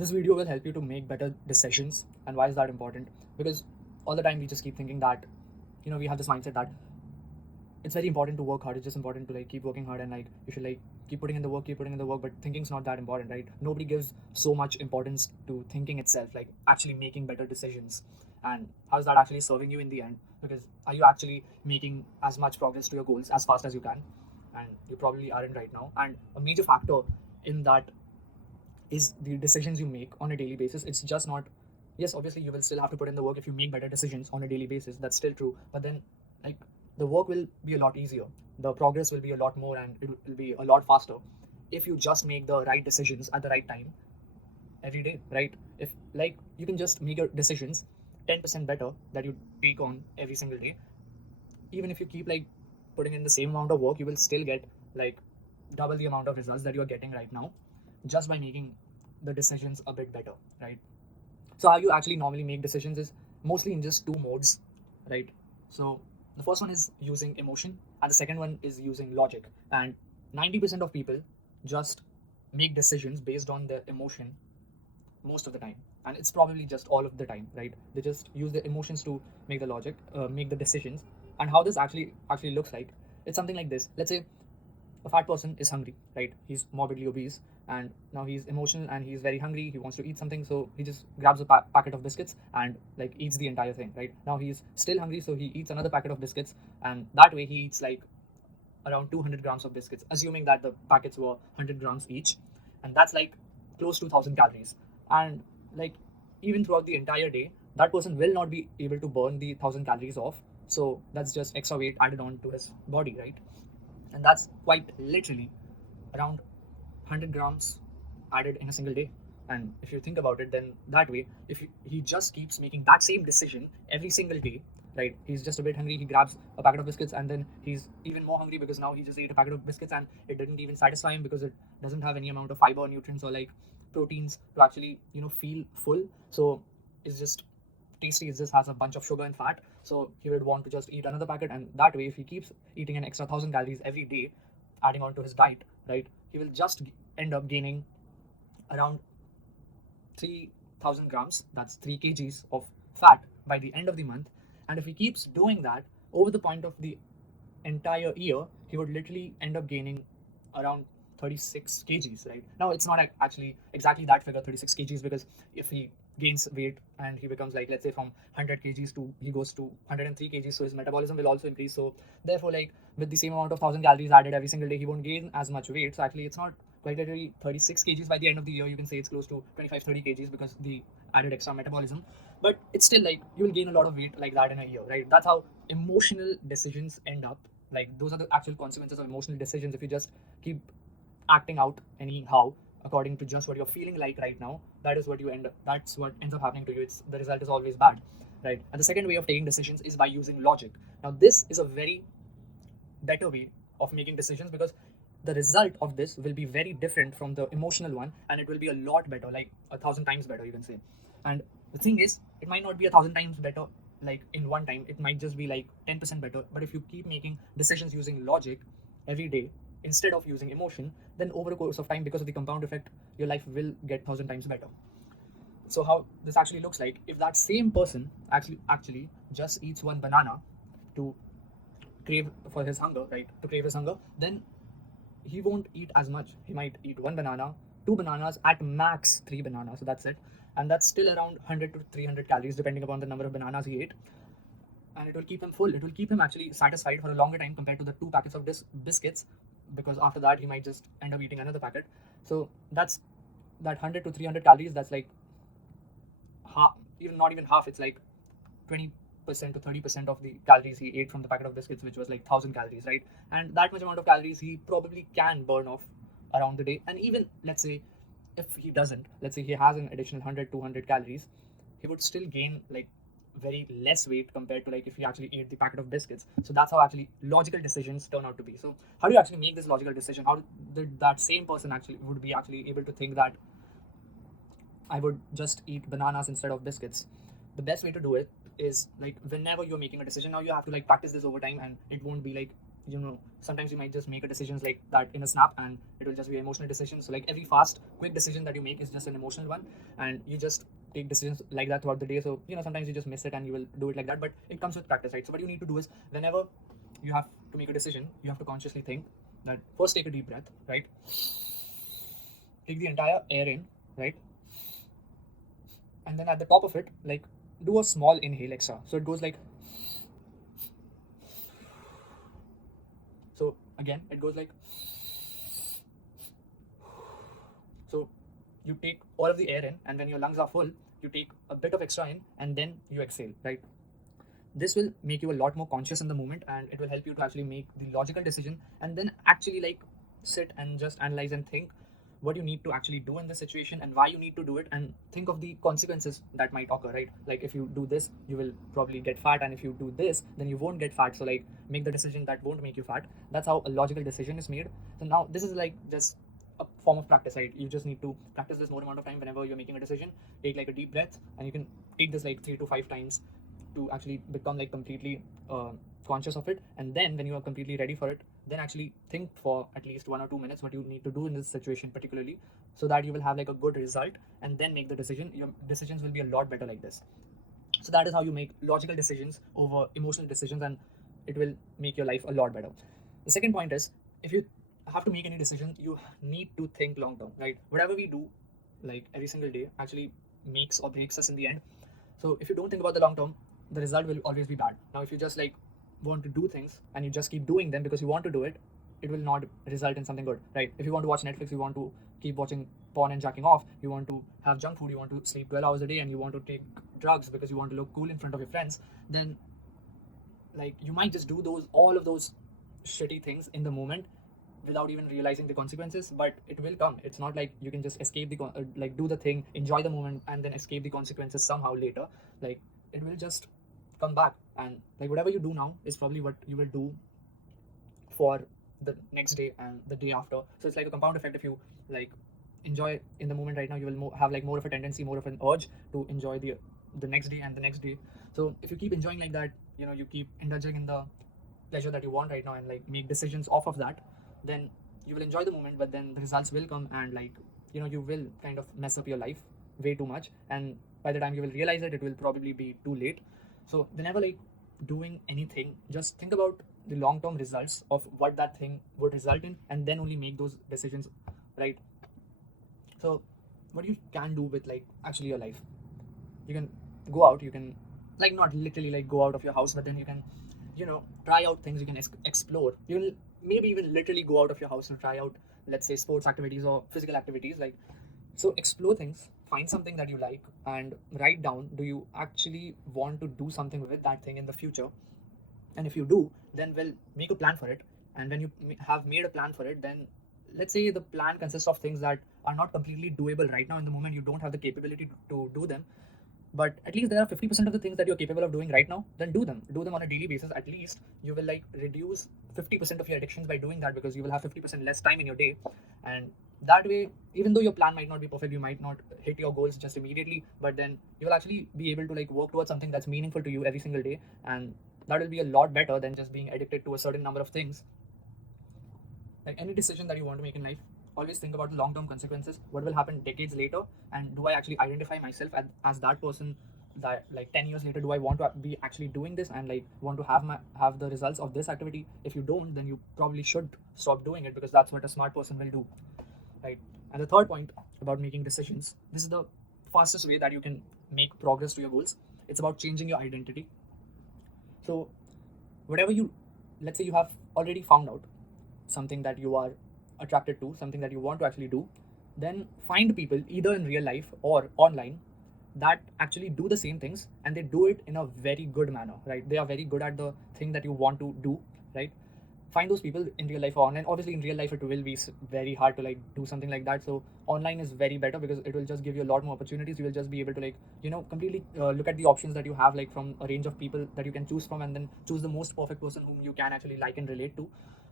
This video will help you to make better decisions. And why is that important? Because all the time we just keep thinking that, we have this mindset that it's very important to work hard. It's just important to keep working hard, and you should keep putting in the work, keep putting in the work. But thinking's not that important, right? Nobody gives so much importance to thinking itself, like actually making better decisions. And how is that actually serving you in the end? Because are you actually making as much progress to your goals as fast as you can? And you probably aren't right now. And a major factor in that is the decisions you make on a daily basis. It's just not, yes, obviously you will still have to put in the work if you make better decisions on a daily basis. That's still true. But then, like, the work will be a lot easier. The progress will be a lot more, and it will be a lot faster if you just make the right decisions at the right time every day, right? If you can just make your decisions 10% better that you take on every single day, even if you keep putting in the same amount of work, you will still get like double the amount of results that you are getting right now just by making the decisions a bit better, right? So how you actually normally make decisions is mostly in just two modes, right? So the first one is using emotion, and the second one is using logic. And 90% of people just make decisions based on their emotion most of the time, and it's probably just all of the time, right? They just use their emotions to make the logic, make the decisions. And how this actually looks like, it's something like this. Let's say a fat person is hungry, right? He's morbidly obese, and now he's emotional and he's very hungry. He wants to eat something, so he just grabs a packet of biscuits and eats the entire thing, right? Now he's still hungry, so he eats another packet of biscuits, and that way he eats around 200 grams of biscuits, assuming that the packets were 100 grams each, and that's close to 1,000 calories. And like even throughout the entire day, that person will not be able to burn the 1,000 calories off. So that's just extra weight added on to his body, right? And that's quite literally around 100 grams added in a single day. And if you think about it, then that way, if he just keeps making that same decision every single day, right? He's just a bit hungry, he grabs a packet of biscuits, and then he's even more hungry because now he just ate a packet of biscuits and it didn't even satisfy him because it doesn't have any amount of fiber or nutrients or proteins to actually feel full. So it's just tasty. It just has a bunch of sugar and fat, so he would want to just eat another packet. And that way, if he keeps eating an extra 1,000 calories every day, adding on to his diet, right, he will just end up gaining around 3,000 grams, that's 3 kgs of fat by the end of the month. And if he keeps doing that over the point of the entire year, he would literally end up gaining around 36 kgs, right? Now, it's not actually exactly that figure, 36 kgs, because if he gains weight and he becomes let's say from 100 kgs to he goes to 103 kgs, so his metabolism will also increase. So therefore, with the same amount of 1,000 calories added every single day, he won't gain as much weight. So actually, it's not quite literally 36 kgs by the end of the year. You can say it's close to 25, 30 kgs because the added extra metabolism. But it's still you will gain a lot of weight like that in a year, right? That's how emotional decisions end up. Those are the actual consequences of emotional decisions. If you just keep acting out anyhow according to just what you're feeling like right now, that's what ends up happening to you. It's the result is always bad, right? And the second way of taking decisions is by using logic. Now this is a very better way of making decisions, because the result of this will be very different from the emotional one, and it will be a lot better, like 1,000 times better, you can say. And the thing is, it might not be 1,000 times better in one time. It might just be 10% better. But if you keep making decisions using logic every day instead of using emotion, then over the course of time, because of the compound effect, your life will get 1,000 times better. So how this actually looks like, if that same person actually just eats one banana to crave for his hunger, right? To crave his hunger, then he won't eat as much. He might eat one banana, two bananas, at max three bananas. So that's it. And that's still around 100 to 300 calories, depending upon the number of bananas he ate. And it will keep him full. It will keep him actually satisfied for a longer time compared to the two packets of biscuits, because after that he might just end up eating another packet. So that's that 100 to 300 calories. That's half, even not even half. It's 20% to 30% of the calories he ate from the packet of biscuits, which was 1,000 calories, right? And that much amount of calories he probably can burn off around the day. And even let's say if he doesn't, let's say he has an additional 100, 200 calories, he would still gain very less weight compared to if he actually ate the packet of biscuits. So that's how actually logical decisions turn out to be. So how do you actually make this logical decision? How did that same person actually would be actually able to think that I would just eat bananas instead of biscuits? The best way to do it is whenever you're making a decision. Now you have to practice this over time, and it won't be sometimes you might just make a decisions like that in a snap, and it will just be an emotional decision. So like every fast quick decision that you make is just an emotional one, and you just take decisions like that throughout the day. So sometimes you just miss it and you will do it like that, but it comes with practice, right? So what you need to do is, whenever you have to make a decision, you have to consciously think that first take a deep breath, right? Take the entire air in, right? And then at the top of it, like, do a small inhale extra. So it goes like, so again it goes like, so you take all of the air in, and when your lungs are full, you take a bit of extra in, and then you exhale, right? This will make you a lot more conscious in the moment, and it will help you to actually make the logical decision, and then actually like sit and just analyze and think what you need to actually do in this situation and why you need to do it, and think of the consequences that might occur, right? Like if you do this, you will probably get fat, and if you do this, then you won't get fat. So like make the decision that won't make you fat. That's how a logical decision is made. So now this is like just a form of practice, right? You just need to practice this more amount of time. Whenever you're making a decision, take like a deep breath, and you can take this like 3 to 5 times to actually become like completely conscious of it. And then when you are completely ready for it, then actually think for at least 1 or 2 minutes what you need to do in this situation particularly, so that you will have like a good result, and then make the decision. Your decisions will be a lot better like this. So that is how you make logical decisions over emotional decisions, and it will make your life a lot better. The second point is, if you have to make any decision, you need to think long term, right? Whatever we do like every single day actually makes or breaks us in the end. So if you don't think about the long term, the result will always be bad. Now if you just like want to do things and you just keep doing them because you want to do it, it will not result in something good, right? If you want to watch Netflix, you want to keep watching porn and jacking off, you want to have junk food, you want to sleep 12 hours a day, and you want to take drugs because you want to look cool in front of your friends, then like you might just do all of those shitty things in the moment without even realizing the consequences. But it will come. It's not like you can just escape like do the thing, enjoy the moment, and then escape the consequences somehow later. Like it will just come back, and like whatever you do now is probably what you will do for the next day and the day after. So it's like a compound effect. If you like enjoy in the moment right now, you will have like more of a tendency, more of an urge to enjoy the next day and the next day. So if you keep enjoying like that, you keep indulging in the pleasure that you want right now, and like make decisions off of that, then you will enjoy the moment. But then the results will come, and like you will kind of mess up your life way too much, and by the time you will realize it will probably be too late. So whenever like doing anything, just think about the long term results of what that thing would result in, and then only make those decisions, right? So what you can do with like actually your life, you can go out, you can like not literally like go out of your house, but then you can try out things, you can explore, you will maybe even literally go out of your house and try out, let's say, sports activities or physical activities. Like, so explore things, find something that you like, and write down, do you actually want to do something with that thing in the future? And if you do, then we'll make a plan for it. And when you have made a plan for it, then let's say the plan consists of things that are not completely doable right now in the moment, you don't have the capability to do them, but at least there are 50% of the things that you're capable of doing right now, then do them on a daily basis. At least you will like reduce 50% of your addictions by doing that, because you will have 50% less time in your day. And that way, even though your plan might not be perfect, you might not hit your goals just immediately, but then you will actually be able to like work towards something that's meaningful to you every single day. And that will be a lot better than just being addicted to a certain number of things. Like any decision that you want to make in life, always think about the long-term consequences, what will happen decades later, and do I actually identify myself as that person, that like 10 years later, do I want to be actually doing this and like want to have the results of this activity? If you don't, then you probably should stop doing it, because that's what a smart person will do, right? And the third point about making decisions, this is the fastest way that you can make progress to your goals. It's about changing your identity. So whatever you, let's say you have already found out something that you are attracted to, something that you want to actually do, then find people either in real life or online that actually do the same things, and they do it in a very good manner, right? They are very good at the thing that you want to do, right? Find those people in real life or online. Obviously in real life it will be very hard to like do something like that, so online is very better, because it will just give you a lot more opportunities. You will just be able to like completely look at the options that you have, like from a range of people that you can choose from, and then choose the most perfect person whom you can actually like and relate to.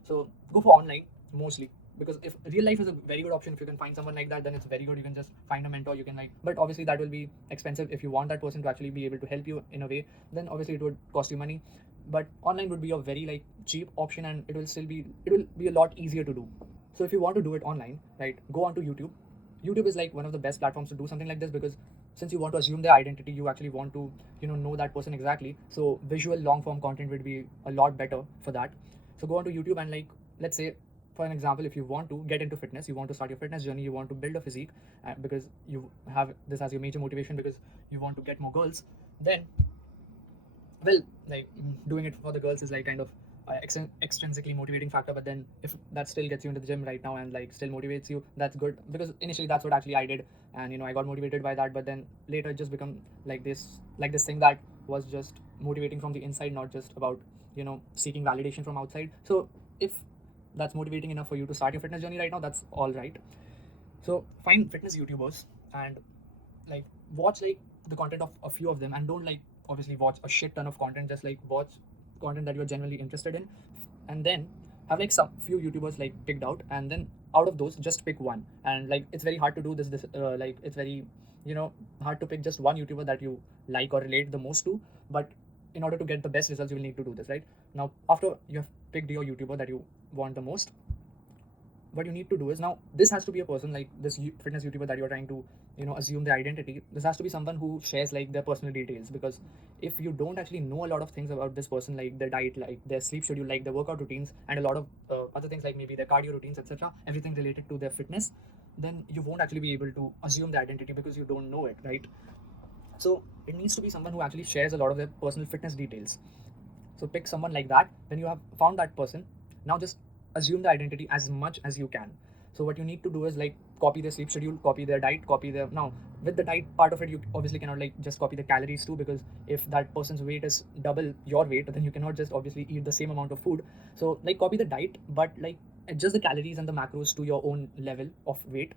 So go for online mostly, because if real life is a very good option, if you can find someone like that, then it's very good. You can just find a mentor, you can like, but obviously that will be expensive. If you want that person to actually be able to help you in a way, then obviously it would cost you money. but online would be a very like cheap option, and it will be a lot easier to do. So if you want to do it online, right, go onto YouTube. YouTube is like one of the best platforms to do something like this, because since you want to assume their identity, you actually want to know that person exactly. So visual long form content would be a lot better for that. So go onto YouTube and, like, let's say for an example, if you want to get into fitness, you want to start your fitness journey, you want to build a physique, because you have this as your major motivation, because you want to get more girls, then, well, like, doing it for the girls is like kind of extrinsically motivating factor. But then if that still gets you into the gym right now and like still motivates you, that's good, because initially that's what actually I did, and I got motivated by that. But then later it just become like this thing that was just motivating from the inside, not just about seeking validation from outside. So if that's motivating enough for you to start your fitness journey right now, that's all right. So find fitness YouTubers and, like, watch like the content of a few of them, and don't like obviously watch a shit ton of content. Just like watch content that you're genuinely interested in, and then have like some few YouTubers like picked out, and then out of those just pick one. And like it's very hard to do this like it's very hard to pick just one YouTuber that you like or relate the most to. But in order to get the best results, you will need to do this. Right now, after you have picked your YouTuber that you want the most, what you need to do is, now this has to be a person like this fitness YouTuber that you're trying to assume their identity. This has to be someone who shares like their personal details, because if you don't actually know a lot of things about this person, like their diet, like their sleep schedule, like their workout routines, and a lot of other things, like maybe their cardio routines, etc., everything related to their fitness, then you won't actually be able to assume the identity, because you don't know it, right? So it needs to be someone who actually shares a lot of their personal fitness details. So pick someone like that. When you have found that person, now just assume the identity as much as you can. So what you need to do is like copy their sleep schedule, copy their diet, copy their, now with the diet part of it, you obviously cannot like just copy the calories too, because if that person's weight is double your weight, then you cannot just obviously eat the same amount of food. So like copy the diet, but like adjust the calories and the macros to your own level of weight.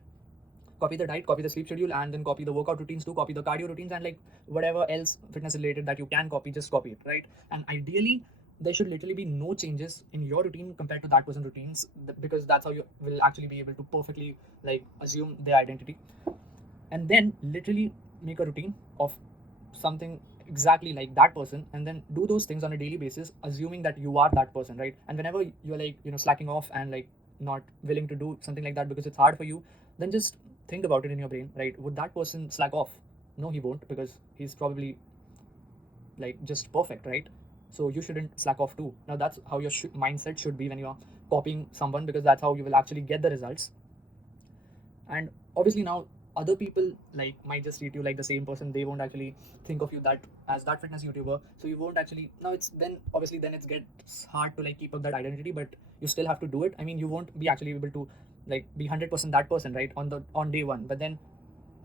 Copy the diet, copy the sleep schedule, and then copy the workout routines too, copy the cardio routines, and like whatever else fitness related that you can copy, just copy it, right? And ideally, there should literally be no changes in your routine compared to that person's routines, because that's how you will actually be able to perfectly like assume their identity. And then literally make a routine of something exactly like that person, and then do those things on a daily basis, assuming that you are that person, right? And whenever you're like slacking off and like not willing to do something like that because it's hard for you, then just think about it in your brain, right? Would that person slack off? No, he won't, because he's probably like just perfect, right? So you shouldn't slack off too. Now that's how your mindset should be when you are copying someone, because that's how you will actually get the results. And obviously now other people like might just treat you like the same person. They won't actually think of you that as that fitness YouTuber, so you won't actually, now it's then obviously then it gets hard to like keep up that identity, but you still have to do it. I mean, you won't be actually able to like be 100% that person, right, on day one. But then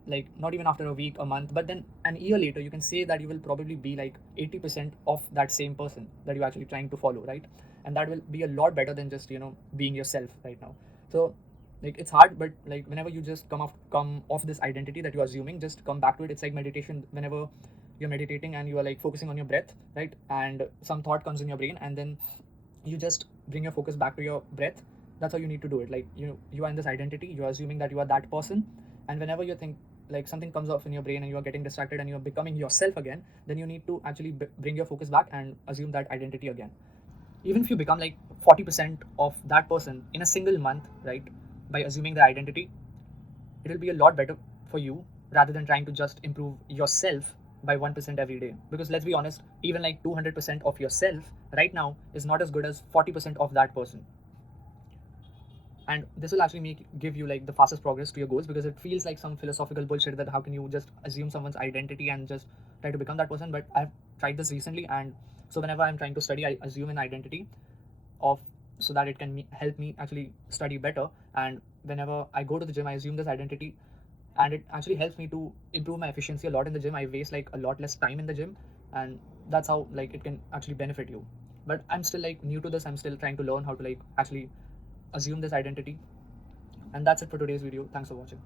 like not even after a week, a month, but then an year later, you can say that you will probably be like 80% of that same person that you're actually trying to follow, right? And that will be a lot better than just being yourself right now. So like it's hard, but like whenever you just come off this identity that you're assuming, just come back to it. It's like meditation. Whenever you're meditating and you are like focusing on your breath, right, and some thought comes in your brain, and then you just bring your focus back to your breath. That's how you need to do it. Like you are in this identity, you're assuming that you are that person, and whenever you think like something comes off in your brain and you are getting distracted and you're becoming yourself again, then you need to actually bring your focus back and assume that identity again. Even if you become like 40% of that person in a single month, right, by assuming the identity, it will be a lot better for you rather than trying to just improve yourself by 1% every day. Because let's be honest, even like 200% of yourself right now is not as good as 40% of that person. And this will actually give you like the fastest progress to your goals, because it feels like some philosophical bullshit that how can you just assume someone's identity and just try to become that person. But I've tried this recently, and so whenever I'm trying to study, I assume an identity of, so that it can help me actually study better. And whenever I go to the gym, I assume this identity, and it actually helps me to improve my efficiency a lot in the gym. I waste like a lot less time in the gym, and that's how like it can actually benefit you. But I'm still like new to this. I'm still trying to learn how to like actually assume this identity. And that's it for today's video. Thanks for watching.